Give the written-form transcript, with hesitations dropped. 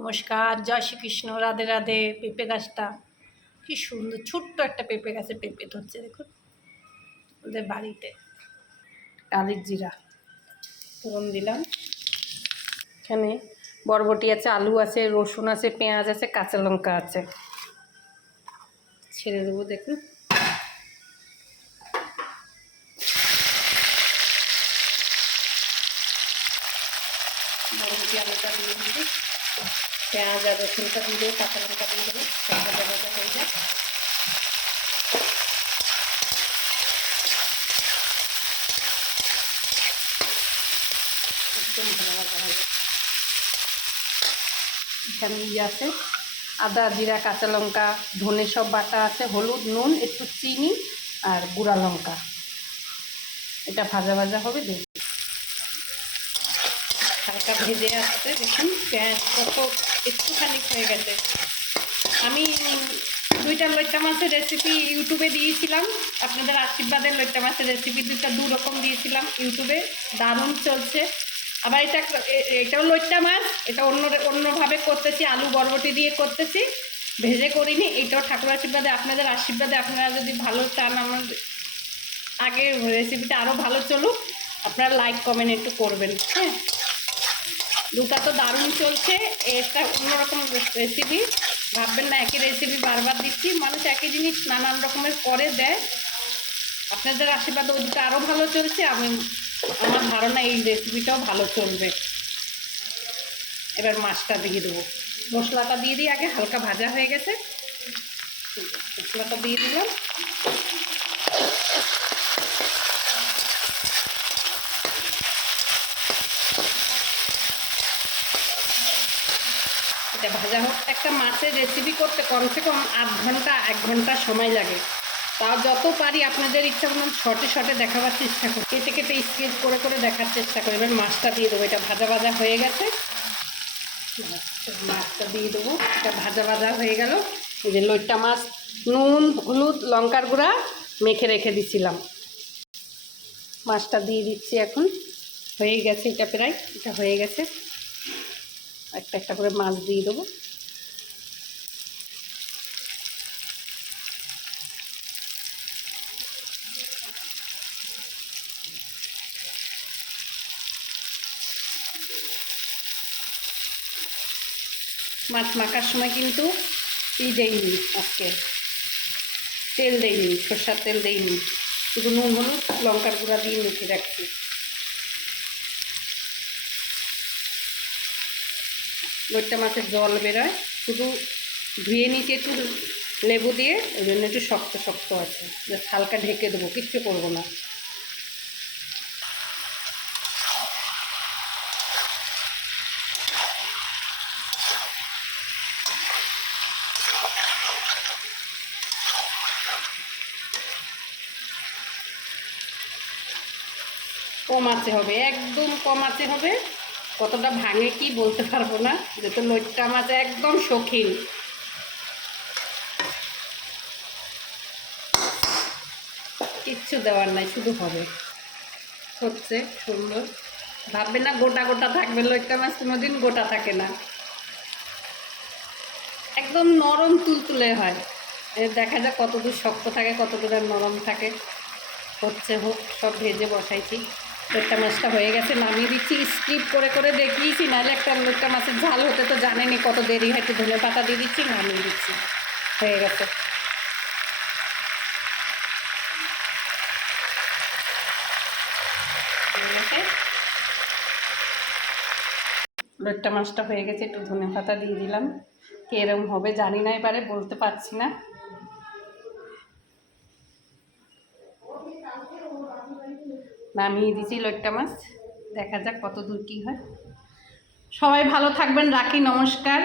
নমস্কার, জয় শ্রীকৃষ্ণ, রাধে রাধে। পেঁপে গাছটা কি সুন্দর, ছোট্ট একটা পেঁপে গাছে পেঁপে ধরছে দেখুন ওদের বাড়িতে। কালির জিরা ফোড়ন দিলাম, এখানে বরবটি আছে, আলু আছে, রসুন আছে, পেঁয়াজ আছে, কাঁচা লঙ্কা আছে। ছেড়ে দেবো দেখুন। বরবটি আলুটা দিয়ে দিবি, পেঁয়াজ আর রসুনটা দিয়ে দেবো, কাঁচা লঙ্কা দিয়ে দেবো, ভাজা ভাজা হয়ে যায়। একদম ভালো ভাজা হয়ে যায়। এখানে আছে আদা, জিরা, কাঁচা লঙ্কা, ধনে সব বাটা আছে, হলুদ, নুন, একটু চিনি আর গুঁড়া লঙ্কা। এটা ভাজা ভাজা হবে, দেখুন হালকা ভেজে আসছে। দেখুন পেঁয়াজ কত একটুখানি হয়ে গেছে। আমি 2টা লইট্টা মাছের রেসিপি ইউটিউবে দিয়েছিলাম, আপনাদের আশীর্বাদের লইট্টা মাছের রেসিপি 2 রকম দিয়েছিলাম ইউটিউবে, দারুণ চলছে। আবার এটাও লইট্টা মাছ, এটা অন্যভাবে করতেছি, আলু বরবটি দিয়ে করতেছি, ভেজে করিনি। এটাও ঠাকুর আশীর্বাদে, আপনাদের আশীর্বাদে, আপনারা যদি ভালো চান আমার আগে রেসিপিটা আরও ভালো চলুক, আপনারা লাইক কমেন্ট একটু করবেন। হ্যাঁ, দুটা তো দারুণ চলছে। এটা অন্যরকম রেসিপি, ভাববেন না একই রেসিপি বারবার দিচ্ছি। মানুষ একই জিনিস নানান রকমের করে দেয়। আপনাদের আশীর্বাদে ওই দুটো আরও ভালো চলছে। আমার ধারণা এই রেসিপিটাও ভালো চলবে। এবার মাছটা দিয়ে দেবো, মশলাটা দিয়ে দিই আগে, হালকা ভাজা হয়ে গেছে, মশলাটা দিয়ে দিলাম। এটা ভাজা হোক। একটা মাছের রেসিপি করতে কমসে কম 8 ঘন্টা 1 ঘন্টা সময় লাগে। তাও যত পারি আপনাদের ইচ্ছা মতন শর্টে শর্টে দেখাবার চেষ্টা করি, কেটে কেটে স্কেচ করে করে দেখার চেষ্টা করি। এবার মাছটা দিয়ে দেবো, এটা ভাজা ভাজা হয়ে গেছে। মাছটা দিয়ে দেবো, এটা ভাজা ভাজা হয়ে গেল। এই যে লইট্টা মাছ নুন, হলুদ, লঙ্কার গুঁড়া মেখে রেখে দিছিলাম, মাছটা দিয়ে দিচ্ছি এখন। হয়ে গেছে এটা, প্রায় এটা হয়ে গেছে। একটা একটা করে মাছ দিয়ে দেবো। মাছ মাখার সময় কিন্তু দেইনি, আজকে তেল দেইনি, সরষার তেল দেইনি, শুধু নুন, হলুদ, লঙ্কার গুঁড়া দিয়ে মেখে রাখছি। লইট্টা মাছের জল বেরোয়, শুধু ধুয়ে নিচে একটু লেবু দিয়ে, ওই জন্য একটু শক্ত শক্ত আছে। জাস্ট হালকা ঢেকে দেবো, কিচ্ছু করবো না। কম আঁচে হবে, একদম কম আঁচে হবে। কতটা ভাঙে কি বলতে পারবো না, যেহেতু লইট্টা মাছ একদম শৌখিন। কিচ্ছু দেওয়ার নাই, শুধু হবে, হচ্ছে সুন্দর। ভাববে না গোটা গোটা থাকবে, লইট্টা মাছ কোনোদিন গোটা থাকে না, একদম নরম তুলতুলে হয়। দেখা যাক কতদূর শক্ত থাকে, কতদূর নরম থাকে। হচ্ছে হোক, সব ভেজে বসাইছি। লইট্টা মাছটা হয়ে গেছে, নামিয়ে দিচ্ছি। স্কিপ করে করে দেখিয়েছি, নাহলে একটা লইট্টা মাছের ঝাল হতে তো জানেনি কত দেরি হয়। একটু ধনে পাতা দিয়ে দিচ্ছি, নামিয়ে দিচ্ছি। হয়ে গেছে। লইট্টা মাছটা হয়ে গেছে, একটু ধনে পাতা দিয়ে দিলাম। কিরম হবে জানি না, এবারে বলতে পারছি না। নামিয়ে দিচ্ছি লইট্টা মাছ, দেখা যাক কত দূর কী হয়। সবাই ভালো থাকবেন, রাখি, নমস্কার।